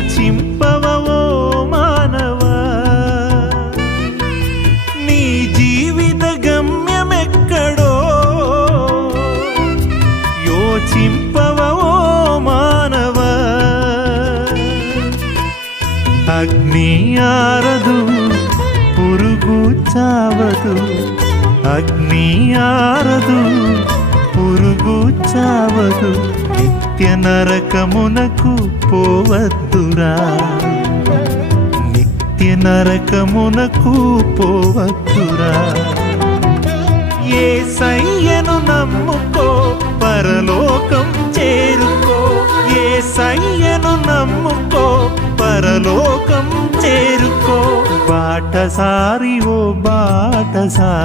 యోచింపవో మానవా నీ జీవిత గమ్యమెక్కడో యోచింపవో మానవా అగ్ని ఆరదు పురుగు చావదు అగ్ని ఆరదు పురుగు చావదు నిత్య నరకమునకు పోవద్దురా నిత్య నరకమునకు పోవద్దురా యేసయ్యను నమ్ముకో పరలోకం చేరుకో యేసయ్యను నమ్ముకో పరలోకం చేరుకో బాటసారి ఓ బాటసారి